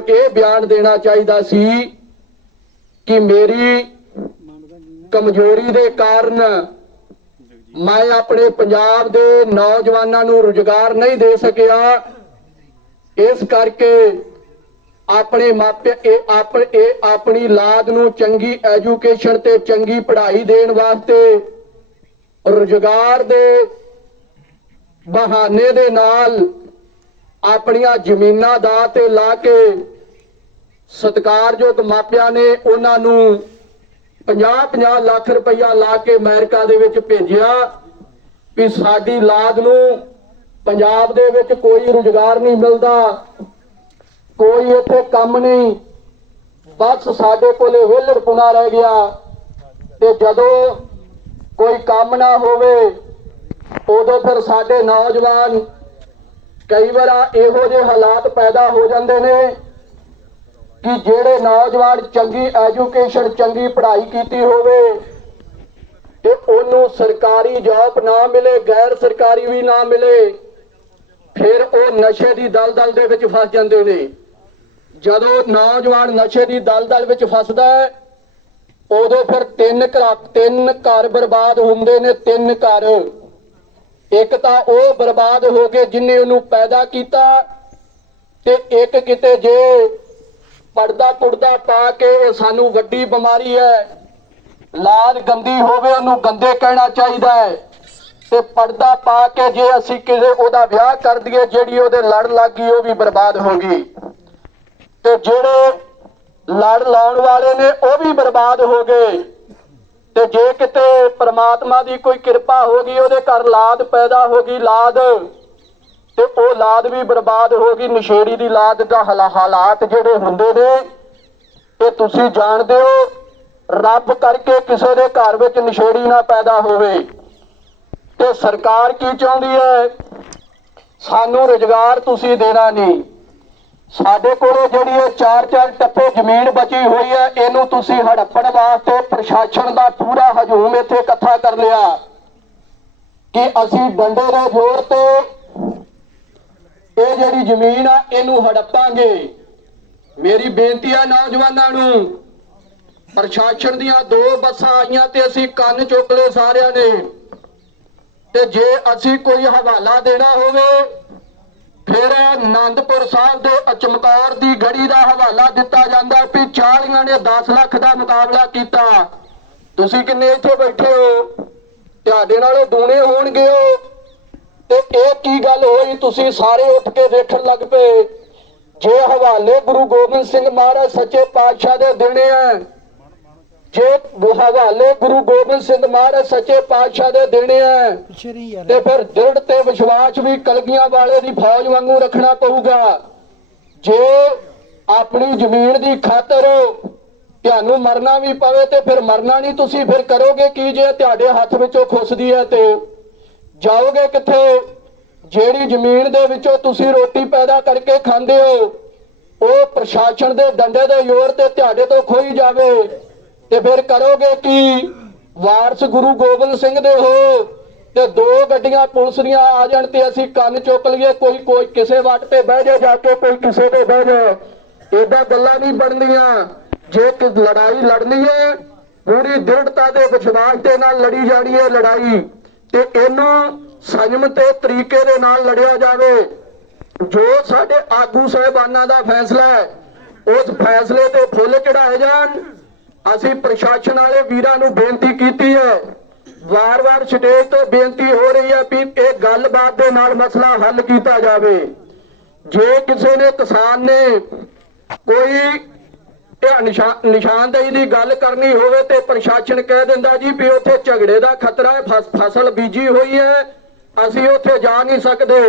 ਨੂੰ ਇਹ ਬਿਆਨ ਦੇਣਾ ਚਾਹੀਦਾ ਸੀ ਕਿ ਮੇਰੀ ਕਮਜ਼ੋਰੀ ਦੇ ਕਾਰਨ ਮੈਂ ਆਪਣੇ ਪੰਜਾਬ ਦੇ ਨੌਜਵਾਨਾਂ ਨੂੰ ਰੁਜ਼ਗਾਰ ਨਹੀਂ ਦੇ ਸਕਿਆ। ਇਸ ਕਰਕੇ ਆਪਣੇ ਮਾਪੇ ਇਹ ਆਪ, ਇਹ ਆਪਣੀ ਲਾਦ ਨੂੰ ਚੰਗੀ ਐਜੂਕੇਸ਼ਨ ਤੇ ਚੰਗੀ ਪੜ੍ਹਾਈ ਦੇਣ ਵਾਸਤੇ ਰੁਜ਼ਗਾਰ ਦੇ ਬਹਾਨੇ ਦੇ ਨਾਲ ਆਪਣੀਆਂ ਜ਼ਮੀਨਾਂ ਦਾ ਤੇ ਲਾ ਕੇ ਸਤਿਕਾਰਯੋਗ ਮਾਪਿਆਂ ਨੇ ਉਹਨਾਂ ਨੂੰ 50-50 ਲੱਖ ਰੁਪਈਆ ਲਾ ਕੇ ਅਮਰੀਕਾ ਦੇ ਵਿੱਚ ਭੇਜਿਆ ਵੀ ਸਾਡੀ ਲਾਦ ਨੂੰ ਪੰਜਾਬ ਦੇ ਵਿੱਚ ਕੋਈ ਰੁਜ਼ਗਾਰ ਨਹੀਂ ਮਿਲਦਾ, ਕੋਈ ਇੱਥੇ ਕੰਮ ਨਹੀਂ। ਬਸ ਸਾਡੇ ਕੋਲੇ ਵਿਹਲੜਪੁਣਾ ਰਹਿ ਗਿਆ ਤੇ ਜਦੋਂ ਕੋਈ ਕੰਮ ਨਾ ਹੋਵੇ, ਉਦੋਂ ਫਿਰ ਸਾਡੇ ਨੌਜਵਾਨ ਕਈ ਵਾਰ ਇਹੋ ਜਿਹੇ ਹਾਲਾਤ ਪੈਦਾ ਹੋ ਜਾਂਦੇ ਨੇ ਕਿ ਜਿਹੜੇ ਨੌਜਵਾਨ ਚੰਗੀ ਐਜੂਕੇਸ਼ਨ, ਚੰਗੀ ਪੜ੍ਹਾਈ ਕੀਤੀ ਹੋਵੇ ਤੇ ਉਹਨੂੰ ਸਰਕਾਰੀ ਜੌਬ ਨਾ ਮਿਲੇ, ਗੈਰ ਸਰਕਾਰੀ ਵੀ ਨਾ ਮਿਲੇ, ਫਿਰ ਉਹ ਨਸ਼ੇ ਦੀ ਦਲਦਲ ਦੇ ਵਿੱਚ ਫਸ ਜਾਂਦੇ ਨੇ। ਜਦੋਂ ਨੌਜਵਾਨ ਨਸ਼ੇ ਦੀ ਦਲਦਲ ਵਿੱਚ ਫਸਦਾ ਹੈ, ਉਦੋਂ ਫਿਰ ਤਿੰਨ ਘਰ ਤਿੰਨ ਘਰ ਬਰਬਾਦ ਹੁੰਦੇ ਨੇ, ਤਿੰਨ ਘਰ। ਇੱਕ ਤਾਂ ਉਹ ਬਰਬਾਦ ਹੋ ਗਏ ਜਿਨੇ ਉਹਨੂੰ ਪੈਦਾ ਕੀਤਾ ਤੇ ਇੱਕ ਕਿਤੇ ਜੇ ਪਰਦਾ ਪੁਰਦਾ ਪਾ ਕੇ ਇਹ ਸਾਨੂੰ ਵੱਡੀ ਬਿਮਾਰੀ ਹੈ। ਲਾਲ ਗੰਦੀ ਹੋਵੇ, ਉਹਨੂੰ ਗੰਦੇ ਕਹਿਣਾ ਚਾਹੀਦਾ ਹੈ। ਤੇ ਪਰਦਾ ਪਾ ਕੇ ਜੇ ਅਸੀਂ ਕਿਸੇ ਉਹਦਾ ਵਿਆਹ ਕਰ ਦਈਏ, ਜਿਹੜੀ ਉਹਦੇ ਲੜ ਲੱਗ ਗਈ, ਉਹ ਵੀ ਬਰਬਾਦ ਹੋ ਗਈ। ਤੇ ਜਿਹੜੇ ਲੜ ਲਾਉਣ ਵਾਲੇ ਨੇ, ਉਹ ਵੀ ਬਰਬਾਦ ਹੋ ਗਏ। ਤੇ ਜੇ ਕਿਤੇ ਪ੍ਰਮਾਤਮਾ ਦੀ ਕੋਈ ਕਿਰਪਾ ਹੋ ਗਈ, ਉਹਦੇ ਘਰ ਲਾਦ ਪੈਦਾ ਹੋ ਗਈ, ਲਾਦ। ਤੇ ਉਹ ਲਾਦ ਵੀ ਬਰਬਾਦ ਹੋ ਗਈ, ਨਸ਼ੇੜੀ ਦੀ ਲਾਦ ਦਾ ਹਾਲਾਤ ਜਿਹੜੇ ਹੁੰਦੇ ਨੇ, ਇਹ ਤੁਸੀਂ ਜਾਣਦੇ ਹੋ, ਰੱਬ ਕਰਕੇ ਕਿਸੇ ਦੇ ਘਰ ਵਿੱਚ ਨਸ਼ੇੜੀ ਨਾ ਪੈਦਾ ਹੋਵੇ। ਤੇ ਸਰਕਾਰ ਕੀ ਚਾਹੁੰਦੀ ਹੈ? ਸਾਨੂੰ ਰੁਜ਼ਗਾਰ ਤੁਸੀਂ ਦੇਣਾ ਨਹੀਂ। ਸਾਡੇ ਕੋਲੇ ਜਿਹੜੀ ਇਹ ਚਾਰ ਚਾਰ ਟੱਪੇ ਜ਼ਮੀਨ ਬਚੀ ਹੋਈ ਹੈ, ਇਹਨੂੰ ਤੁਸੀਂ ਹੜੱਪਣ ਵਾਸਤੇ ਪ੍ਰਸ਼ਾਸਨ ਦਾ ਪੂਰਾ ਹਜੂਮ ਇੱਥੇ ਇਕੱਠਾ ਕਰ ਲਿਆ। ਕਿ ਅਸੀਂ ਡੰਡੇ ਦੇ ਜ਼ੋਰ ਤੇ ਇਹ ਜਿਹੜੀ ਜ਼ਮੀਨ ਆ, ਇਹਨੂੰ ਹੜੱਪਾਂਗੇ। ਮੇਰੀ ਬੇਨਤੀ ਆ ਨੌਜਵਾਨਾਂ ਨੂੰ, ਪ੍ਰਸ਼ਾਸਨ ਦੀਆਂ ਦੋ ਬੱਸਾਂ ਆਈਆਂ ਤੇ ਅਸੀਂ ਕੰਨ ਚੁੱਕ ਲਏ ਸਾਰਿਆਂ ਨੇ। ਤੇ ਜੇ ਅਸੀਂ ਕੋਈ ਹਵਾਲਾ ਦੇਣਾ ਹੋਵੇ, ਫਿਰ ਆਨੰਦਪੁਰ ਸਾਹਿਬ ਦੇ ਅਚਮਕੌਰ ਦੀ ਗੜੀ ਦਾ ਹਵਾਲਾ ਦਿੱਤਾ ਜਾਂਦਾ ਵੀ 40 ਨੇ 10 ਲੱਖ ਦਾ ਮੁਕਾਬਲਾ ਕੀਤਾ। ਤੁਸੀਂ ਕਿੰਨੇ ਇੱਥੇ ਬੈਠੇ ਹੋ? ਤੁਹਾਡੇ ਨਾਲੋਂ ਦੂਣੇ ਹੋਣਗੇ ਉਹ। ਤੇ ਇਹ ਕੀ ਗੱਲ ਹੋਈ? ਤੁਸੀਂ ਸਾਰੇ ਉੱਠ ਕੇ ਵੇਖਣ ਲੱਗ ਪਏ। ਜੇ ਹਵਾਲੇ ਗੁਰੂ ਗੋਬਿੰਦ ਸਿੰਘ ਮਹਾਰਾਜ ਸੱਚੇ ਪਾਤਸ਼ਾਹ ਦੇ ਦੇਣੇ ਆ ਜੇ ਹਵਾਲੇ ਗੁਰੂ ਗੋਬਿੰਦ ਸਿੰਘ ਮਹਾਰਾਜ ਸੱਚੇ ਪਾਤਸ਼ਾਹ ਦੇ ਦੇਣੇ ਆ ਤੇ ਫਿਰ ਦ੍ਰਿੜ ਤੇ ਵਿਸ਼ਵਾਸ ਵੀ ਕਲਗੀਆਂ ਵਾਲੇ ਦੀ ਫੌਜ ਵਾਂਗੂ ਰੱਖਣਾ ਪਊਗਾ। ਜੇ ਆਪਣੀ ਜ਼ਮੀਨ ਦੀ ਖਾਤਰ ਤੁਹਾਨੂੰ ਮਰਨਾ ਵੀ ਪਵੇ ਤੇ ਫਿਰ ਮਰਨਾ ਨਹੀਂ ਤੁਸੀਂ ਫਿਰ ਕਰੋਗੇ ਕੀ? ਜੇ ਤੁਹਾਡੇ ਹੱਥ ਵਿੱਚੋਂ ਖੁੱਸਦੀ ਹੈ ਤੇ ਜਾਓਗੇ ਕਿੱਥੇ? ਜਿਹੜੀ ਜ਼ਮੀਨ ਦੇ ਵਿੱਚੋਂ ਤੁਸੀਂ ਰੋਟੀ ਪੈਦਾ ਕਰਕੇ ਖਾਂਦੇ ਹੋ, ਉਹ ਪ੍ਰਸ਼ਾਸਨ ਦੇ ਡੰਡੇ ਦੇ ਜ਼ੋਰ ਤੇ ਤੁਹਾਡੇ ਤੋਂ ਖੋਈ ਜਾਵੇ। ਤੇ ਫਿਰ ਕਰੋਗੇ ਕੀ? ਵਾਰਸ ਗੁਰੂ ਗੋਬਿੰਦ ਸਿੰਘ ਦੇ ਹੋ, ਤੇ ਦੋ ਗੱਡੀਆਂ ਪੁਲਿਸ ਦੀਆਂ ਆ ਜਾਣ ਤੇ ਅਸੀਂ ਕੰਨ ਚੁੱਕ ਲਈਏ, ਕੋਈ ਕੋਈ ਕਿਸੇ ਵਾਟ ਤੇ ਬਹਿ ਜਾ ਜਾ ਕੇ ਕੋਈ ਕਿਸੇ ਤੇ ਬਹਿ ਜਾ ਏਦਾਂ ਗੱਲਾਂ ਨਹੀਂ ਬਣਦੀਆਂ ਜੇ ਕਿ ਲੜਾਈ ਲੜਨੀ ਹੈ ਪੂਰੀ ਦ੍ਰਿੜਤਾ ਦੇ ਵਿਸ਼ਵਾਸ ਦੇ ਨਾਲ ਲੜੀ ਜਾਣੀ ਹੈ ਲੜਾਈ। ਤੇ ਇਹਨੂੰ ਸੰਜਮ ਤੇ ਤਰੀਕੇ ਦੇ ਨਾਲ ਲੜਿਆ ਜਾਵੇ। ਜੋ ਸਾਡੇ ਆਗੂ ਸਾਹਿਬਾਨਾਂ ਦਾ ਫੈਸਲਾ ਹੈ, ਉਸ ਫੈਸਲੇ ਤੇ ਫੁੱਲ ਚੜਾਏ ਜਾਣ। ਅਸੀਂ ਪ੍ਰਸ਼ਾਸਨ ਵਾਲੇ ਵੀਰਾਂ ਨੂੰ ਬੇਨਤੀ ਕੀਤੀ ਹੈ, ਵਾਰ-ਵਾਰ ਸਟੇਜ ਤੋਂ ਬੇਨਤੀ ਹੋ ਰਹੀ ਹੈ ਵੀ ਇਹ ਗੱਲਬਾਤ ਦੇ ਨਾਲ ਮਸਲਾ ਹੱਲ ਕੀਤਾ ਜਾਵੇ। ਜੇ ਕਿਸੇ ਨੇ ਕਿਸਾਨ ਨੇ ਕੋਈ ਨਿਸ਼ਾਨਦੇਹੀ ਦੀ ਗੱਲ ਕਰਨੀ ਹੋਵੇ ਤੇ ਪ੍ਰਸ਼ਾਸਨ ਕਹਿ ਦਿੰਦਾ ਜੀ ਵੀ ਉੱਥੇ ਝਗੜੇ ਦਾ ਖਤਰਾ ਹੈ ਫਸਲ ਬੀਜੀ ਹੋਈ ਹੈ। ਅਸੀਂ ਉੱਥੇ ਜਾ ਨਹੀਂ ਸਕਦੇ।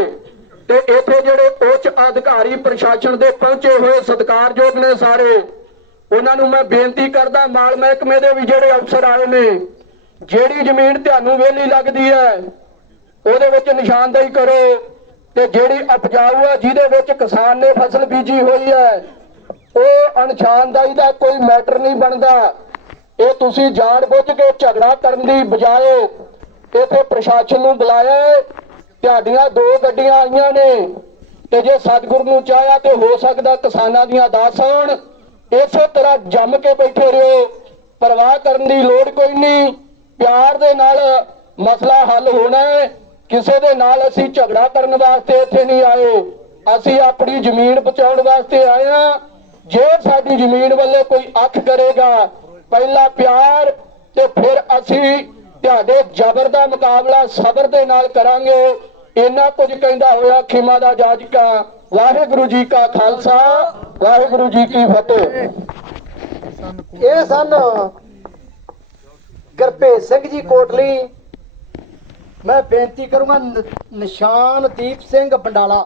ਤੇ ਇੱਥੇ ਜਿਹੜੇ ਉੱਚ ਅਧਿਕਾਰੀ ਪ੍ਰਸ਼ਾਸਨ ਦੇ ਪਹੁੰਚੇ ਹੋਏ ਸਤਿਕਾਰਯੋਗ ਨੇ ਸਾਰੇ, ਉਹਨਾਂ ਨੂੰ ਮੈਂ ਬੇਨਤੀ ਕਰਦਾ, ਮਾਲ ਮਹਿਕਮੇ ਦੇ ਵੀ ਜਿਹੜੇ ਅਫਸਰ ਆਏ ਨੇ, ਜਿਹੜੀ ਜ਼ਮੀਨ ਤੁਹਾਨੂੰ ਵੇਲੀ ਲੱਗਦੀ ਹੈ, ਉਹਦੇ ਵਿੱਚ ਨਿਸ਼ਾਨਦੇਹੀ ਕਰੋ। ਤੇ ਜਿਹੜੀ ਉਪਜਾਊ ਹੈ, ਜਿਹਦੇ ਵਿੱਚ ਕਿਸਾਨ ਨੇ ਫਸਲ ਬੀਜੀ ਹੋਈ ਹੈ ਉਹ ਅਣਛਾਨਦਾਈ ਦਾ ਕੋਈ ਮੈਟਰ ਨਹੀਂ ਬਣਦਾ। ਇਹ ਤੁਸੀਂ ਜਾਣ ਬੁੱਝ ਕੇ ਝਗੜਾ ਕਰਨ ਦੀ ਬਜਾਏ ਇੱਥੇ ਪ੍ਰਸ਼ਾਸਨ ਨੂੰ ਬੁਲਾਇਆ ਤੁਹਾਡੀਆਂ ਦੋ ਗੱਡੀਆਂ ਆਈਆਂ ਨੇ ਤੇ ਜੇ ਸਤਿਗੁਰ ਨੂੰ ਚਾਹਿਆ ਤੇ ਹੋ ਸਕਦਾ ਕਿਸਾਨਾਂ ਦੀਆਂ ਦਾਸ ਹੋਣ ਇਸੇ ਤਰ੍ਹਾਂ ਜੰਮ ਕੇ ਬੈਠੇ ਰਹੋ। ਪਰਵਾਹ ਕਰਨ ਦੀ ਲੋੜ ਕੋਈ ਨਹੀਂ। ਪਿਆਰ ਦੇ ਨਾਲ ਮਸਲਾ ਹੱਲ ਹੋਣਾ ਹੈ। ਕਿਸੇ ਦੇ ਨਾਲ ਅਸੀਂ ਝਗੜਾ ਕਰਨ ਵਾਸਤੇ ਇੱਥੇ ਨਹੀਂ ਆਏ। ਅਸੀਂ ਆਪਣੀ ਜ਼ਮੀਨ ਬਚਾਉਣ ਵਾਸਤੇ ਆਏ ਹਾਂ। ਜੇ ਸਾਡੀ ਜ਼ਮੀਨ ਵੱਲੋਂ ਕੋਈ ਅੱਖ ਕਰੇਗਾ, ਪਹਿਲਾ ਪਿਆਰ ਤੇ ਫਿਰ ਅਸੀਂ ਤੁਹਾਡੇ ਜ਼ਬਰ ਦਾ ਮੁਕਾਬਲਾ ਸਬਰ ਦੇ ਨਾਲ ਕਰਾਂਗੇ। ਇੰਨਾ ਕੁਝ ਕਹਿੰਦਾ ਹੋਇਆ ਖਿਮਾ ਦਾ ਜਾਜਕਾ, ਵਾਹਿਗੁਰੂ ਜੀ ਕਾ ਖਾਲਸਾ, ਵਾਹਿਗੁਰੂ ਜੀ ਕੀ ਫਤਿਹ। ਇਹ ਸਨ ਗੁਰਭੇਜ ਸਿੰਘ ਜੀ ਕੋਟਲੀ। ਮੈਂ ਬੇਨਤੀ ਕਰੂੰਗਾ ਨ- ਨਿਸ਼ਾਨਦੀਪ ਸਿੰਘ ਬੰਡਾਲਾ।